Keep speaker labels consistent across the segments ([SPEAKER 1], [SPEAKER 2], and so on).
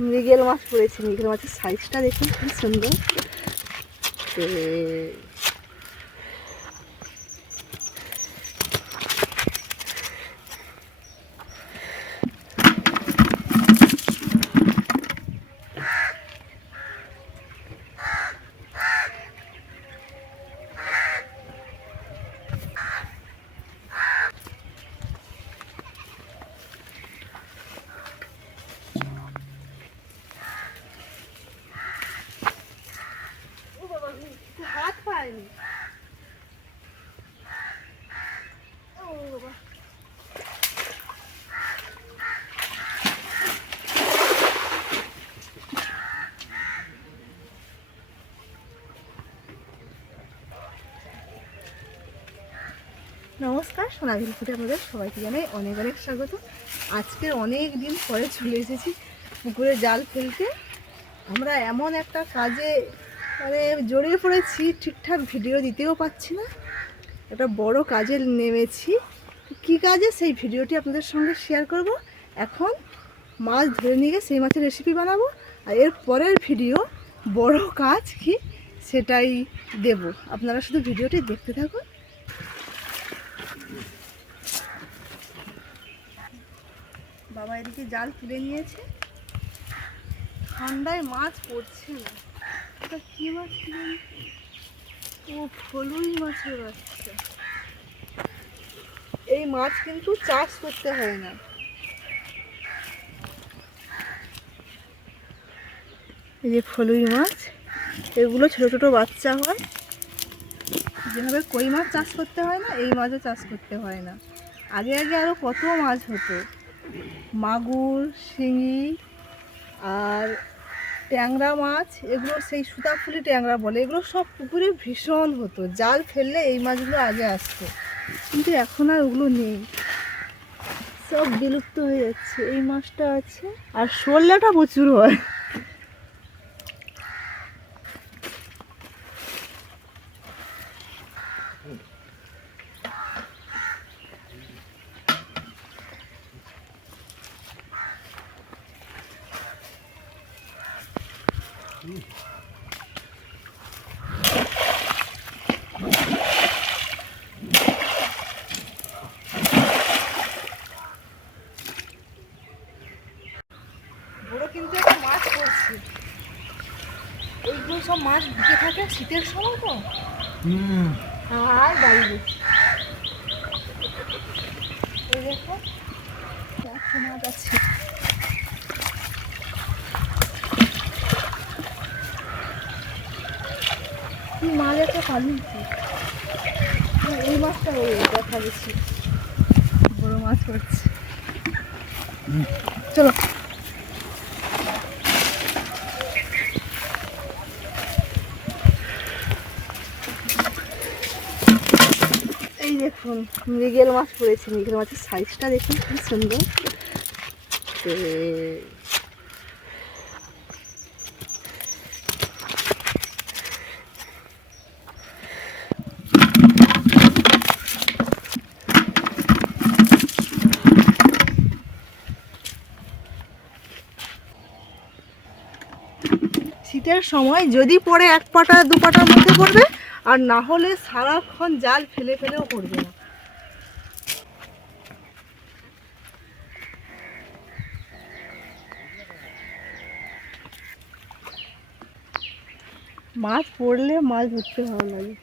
[SPEAKER 1] মৃগেল মাছ পড়েছে মৃগেল মাছের সাইজটা দেখুন খুব সুন্দর। এ- ও বাবা, হাত পায়নি ও বাবা নমস্কার সোনাঝুল ফুটে আমাদের সবাইকে জানাই অনেক অনেক স্বাগত। আজকের অনেক দিন পরে চলে এসেছি পুকুরে জাল ফেলতে। আমরা এমন একটা কাজে মানে জড়িয়ে পড়েছি, ঠিকঠাক ভিডিও দিতেও পাচ্ছি না। একটা বড় কাজে নেমেছি। কি কাজে? সেই ভিডিওটি আপনাদের সঙ্গে শেয়ার করব। এখন মাছ ধরে নিয়ে সেই মাছের রেসিপি বানাবো। আর এর পরের ভিডিও বড় কাজ কি সেটাই দেব। আপনারা শুধু ভিডিওটি দেখতে থাকুন বাবা এদিকে জাল তুলে নিয়েছে। ঠান্ডায় মাছ পড়ছে না। কি মাছ ও, ফলুই মাছের বাচ্চা। এই মাছ কিন্তু চাষ করতে হয় না। এই যে ফলুই মাছ, এগুলো ছোট ছোট বাচ্চা হয়। যেভাবে কই মাছ চাষ করতে হয় না, এই মাছও চাষ করতে হয় না। আগে আগে আরও কত মাছ হতো? মাগুর, শিঙি আর ট্যাংরা মাছ, এগুলো সেই সুতাফুলি ট্যাংরা বলে। এগুলো সব পুকুরে ভীষণ হতো। জাল ফেললে এই মাছগুলো আগে আসতো। কিন্তু এখন আর ওগুলো নেই। সব বিলুপ্ত হয়ে যাচ্ছে। এই মাছটা আছে। আর শোললাটা প্রচুর হয় বড় কিন্তু একটা মাছ পড়ছে এইগুলো সব মাছ ঢুকে থাকে? শীতের সময় তো? আর বাড়ি এই দেখো মাছ আছে। মাছ একটা পালিয়েছে এই মাছটা ওই দেখা গেছি। বড় মাছ পড়ছে চলো। দেখুন, মৃগেল মাছ পড়েছে, মৃগেল মাছের সাইজটা দেখুন, খুব সুন্দর। শীতের সময় যদি পড়ে এক পাটা, দু পাটার মধ্যে পড়বে আর না হলে সারাক্ষণ জাল ফেলে ফেলেও পড়বে না। মাছ পড়লে মাছ ধরতে ভালো লাগে।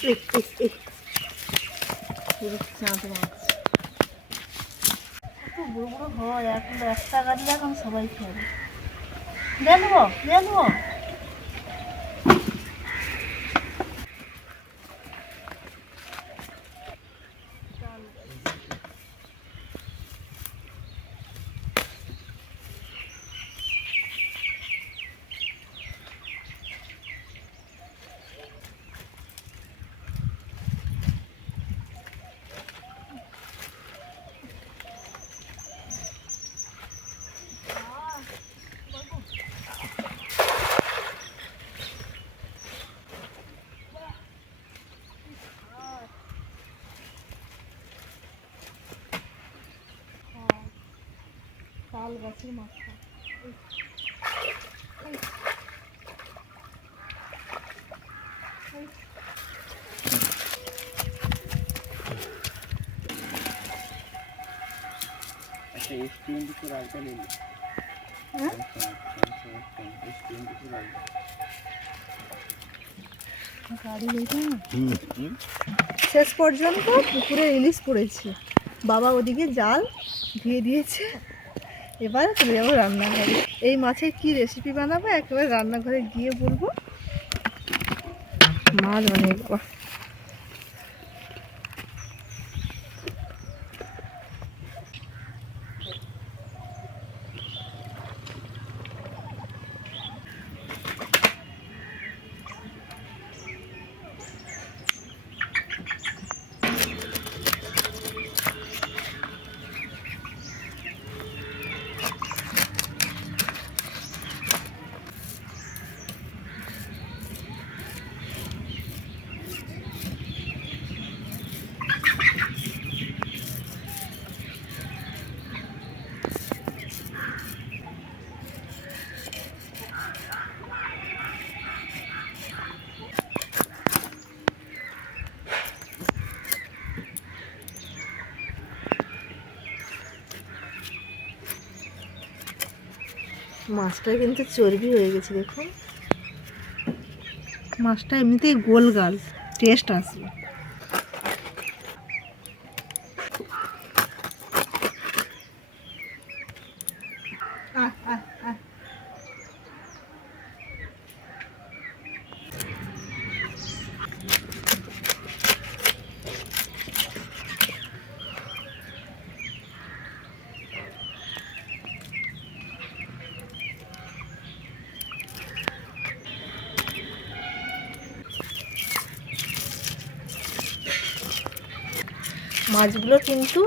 [SPEAKER 1] দেখছি চাঁদ বড় বড় হয় এখন একটা গাড়ি এখন সবাই খাবে দেখব দেখব তাল গাছের মাথা
[SPEAKER 2] এস টোয়েন্টি ফোর আলট্রা নিন
[SPEAKER 1] হ্যাঁ?
[SPEAKER 2] এস টোয়েন্টি ফোর আলট্রা
[SPEAKER 1] গাড়ি হয়েছে না শেষ পর্যন্ত পুকুরে ইলিশ পড়েছে বাবা ওদিকে জাল দিয়ে দিয়েছে। এবার চলে যাব রান্নাঘরে। এই মাছের কি রেসিপি বানাবো? একেবারে রান্নাঘরে গিয়ে বলব। মাছ অনেক বাবা মাছটা কিন্তু চর্বি হয়ে গেছে দেখুন। মাছটা এমনিতেই গোল গাল টেস্ট আসবে। মাছগুলো কিন্তু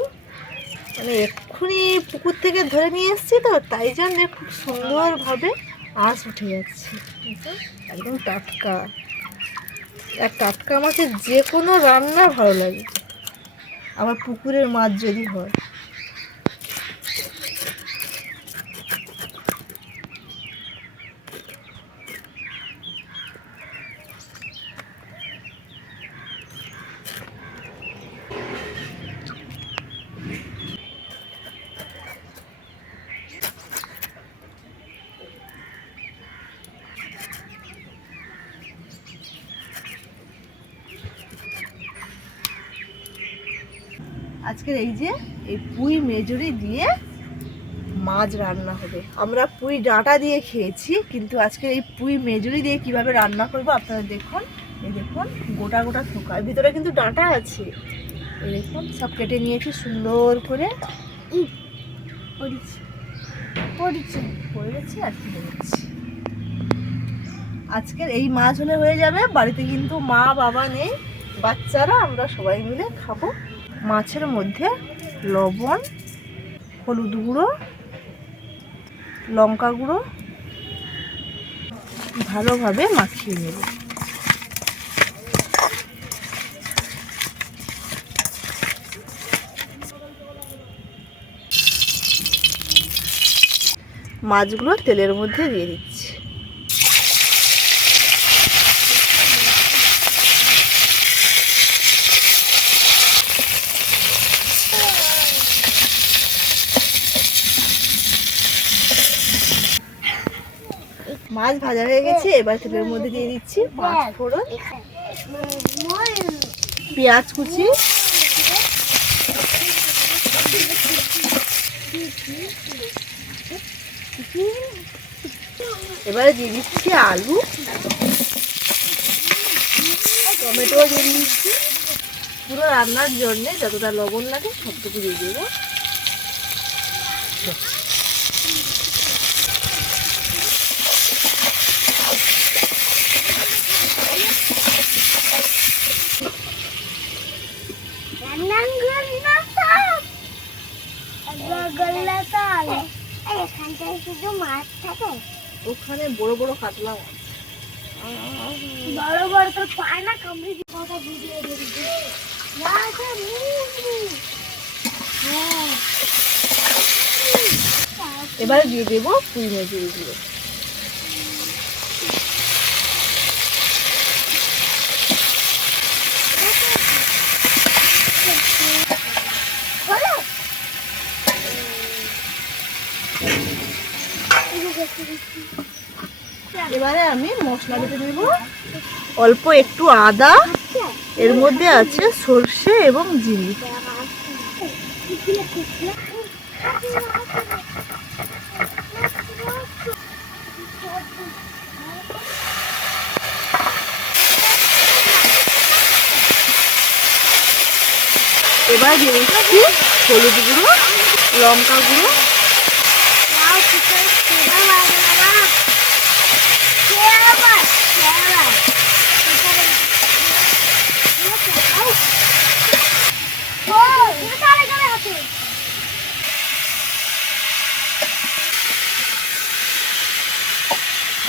[SPEAKER 1] মানে এক্ষুনি পুকুর থেকে ধরে নিয়ে এসছি তো, তাই জন্য খুব সুন্দরভাবে আঁশ উঠে যাচ্ছে। একদম টাটকা। আর টাটকা মাছের যে কোনো রান্না ভালো লাগে। আবার পুকুরের মাছ যদি হয়। আজকের এই যে, এই পুঁই মেজুরি দিয়ে মাছ রান্না হবে। আমরা পুঁই ডাঁটা দিয়ে খেয়েছি, কিন্তু আজকে এই পুঁই মেজুরি দিয়ে কীভাবে রান্না করব আপনারা দেখুন। এই দেখুন, গোটা গোটা থোকা। ভিতরে কিন্তু ডাঁটা আছে। এই দেখুন, সব কেটে নিয়েছি সুন্দর করে। আর কি আজকের এই মাছ হলে হয়ে যাবে, বাড়িতে কিন্তু মা বাবা নেই, বাচ্চারা, আমরা সবাই মিলে খাব। মাছের মধ্যে লবণ, হলুদ গুঁড়ো, লঙ্কা গুঁড়ো, ভালোভাবে মাখিয়ে নেব। মাছগুলো তেলের মধ্যে দিয়ে দিচ্ছি। মাছ ভাজা হয়ে গেছে, এবার তেলের মধ্যে দিয়ে দিচ্ছি পেঁয়াজ কুচি। এবারে দিয়ে দিচ্ছি আলু। টমেটো দিয়ে দিচ্ছি। পুরো রান্নার জন্যে যতটা লবণ লাগে সবটুকু দিয়ে দেবো
[SPEAKER 3] এখানটায় শুধু মাছ থাকে
[SPEAKER 1] ওখানে বড় বড় কাতলা মাছ
[SPEAKER 3] বড় বড় তো পায় না কামড়ে দিয়ে কথা ভিডিও দেখি মাছ আর মুরগি।
[SPEAKER 1] এবারে দিয়ে দেবো পুঁই
[SPEAKER 3] হলো এই যে দেখতে দিচ্ছি।
[SPEAKER 1] এবারে আমি মশলা দিতে দেব অল্প একটু আদা, এর মধ্যে আছে সর্ষে এবং জিরে। এবার দিয়ে দিচ্ছি হলুদ গুঁড়ো, লঙ্কা গুঁড়ো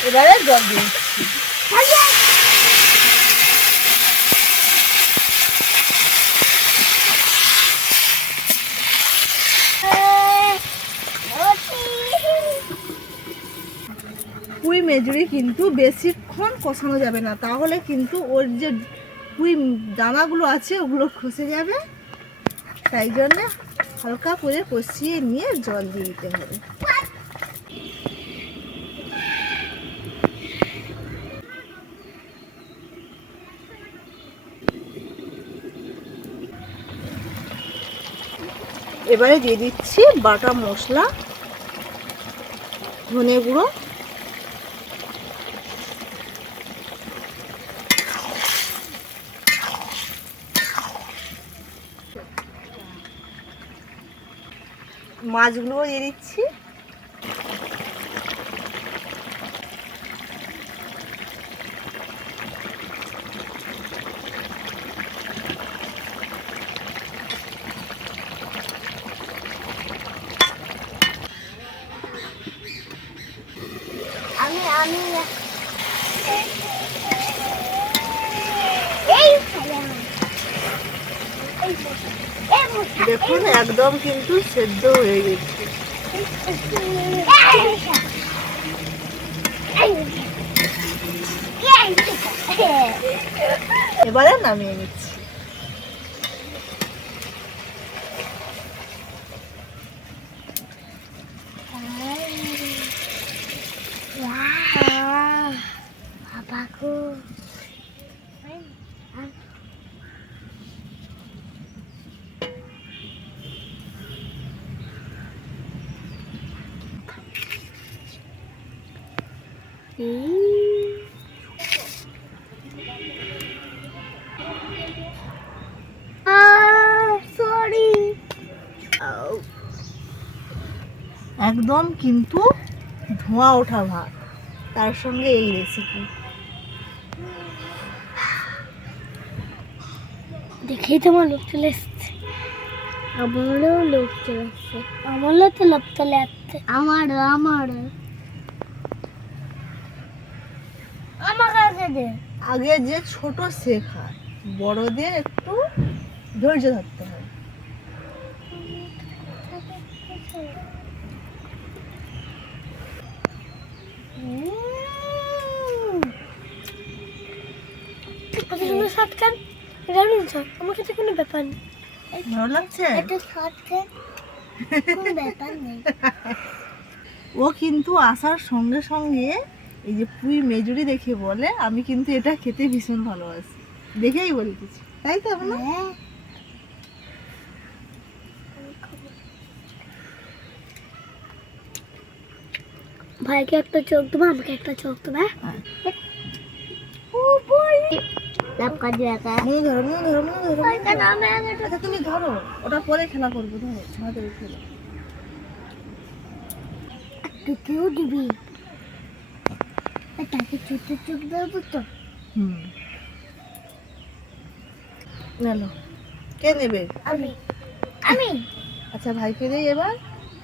[SPEAKER 1] এবারে জল দিয়ে দিচ্ছি। মেজুরি কিন্তু বেশিক্ষণ কষানো যাবে না। তাহলে কিন্তু ওর যে পুঁই দানাগুলো আছে, ওগুলো খসে যাবে। তাই জন্য হালকা করে কষিয়ে নিয়ে জল দিয়ে দিতে হবে। এবারে দিয়ে দিচ্ছি বাটা মশলা ধনে গুঁড়ো। মাছগুলোও দিয়ে দিচ্ছি।
[SPEAKER 3] আমি
[SPEAKER 1] দেখুন একদম কিন্তু সেদ্ধ হয়ে গেছে। এবারে নামিয়ে নিচ্ছি।
[SPEAKER 3] Papaku. Ah, sorry.
[SPEAKER 1] একদম কিন্তু ধোঁয়া ওঠা ভাত তার সঙ্গে এই রেসিপি
[SPEAKER 3] দেখেই তোমার লোক চলে এসছে। আমারও লোক চলে এসছে। আমারও তো লোক চলে আসছে আমার আমার আমার কাছে দে।
[SPEAKER 1] আগে যে ছোট শেখা বড়দের একটু ধৈর্য ধরতে হয়।
[SPEAKER 3] কত সুন্দর শর্টকাট আমার কাছে কোনো ব্যাপার নেই।
[SPEAKER 1] ভালো লাগছে?
[SPEAKER 3] একটা শর্টকাট কোনো ব্যাপার নেই।
[SPEAKER 1] ও কিন্তু আসার সঙ্গে সঙ্গে এই যে পুঁই মেজুরি দেখে বলে আমি কিন্তু এটা খেতে ভীষণ ভালোবাসি। দেখেই বলতেছি তাই তো না
[SPEAKER 3] হ্যাঁ। ভাইকে একটা চোখ দেবো আমাকে একটা চোখ দেবো হ্যাঁ।
[SPEAKER 1] তুমি ধরো ওটা পরে খেলা করব ধরো খেলা।
[SPEAKER 3] দিবি। তাকে ছোট চোখ দেবো তো
[SPEAKER 1] হুম। নেলো। কে নেবে?
[SPEAKER 3] আমি। আমি।
[SPEAKER 1] আচ্ছা ভাইকে দিই এবার।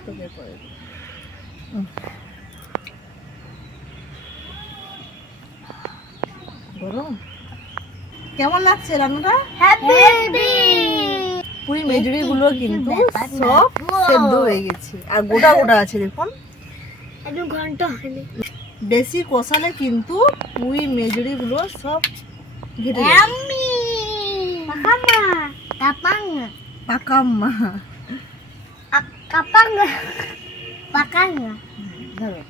[SPEAKER 1] তোকে পরে দিই। হুম। গরম। কেমন লাগছে রান্নাটা? পুরি মেজুরি গুলো কিন্তু সব সেদ্ধ হয়ে গেছে। আর গোটা গোটা আছে দেখুন।
[SPEAKER 3] ঘণ্টা হয়নি।
[SPEAKER 1] বেশি কষালে কিন্তু পুঁই মেজুরিগুলো সব ঘেটে পাকাম্মা
[SPEAKER 3] কাপাঙ্গা পাকাঙ্গা
[SPEAKER 1] ধরো।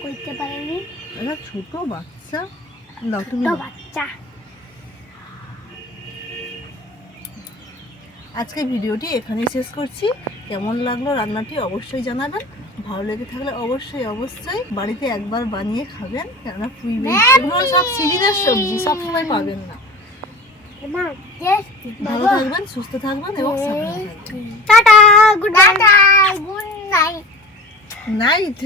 [SPEAKER 3] কইতে পারেনি?
[SPEAKER 1] এটা ছোট বাচ্চা। দাও তুমি
[SPEAKER 3] বাচ্চা।
[SPEAKER 1] আজকে ভিডিওটি এখানেই শেষ করছি। কেমন লাগল রান্নাটি অবশ্যই জানাবেন। ভালো লেগে থাকলে অবশ্যই অবশ্যই বাড়িতে একবার বানিয়ে খাবেন। কেননা পুঁই এগুলো সব সিজনের সবজি সবসময় পাবেন না। ভালো থাকবেন সুস্থ থাকবেন এবং সাবধানে থাকবেন।
[SPEAKER 3] Tata good night
[SPEAKER 1] night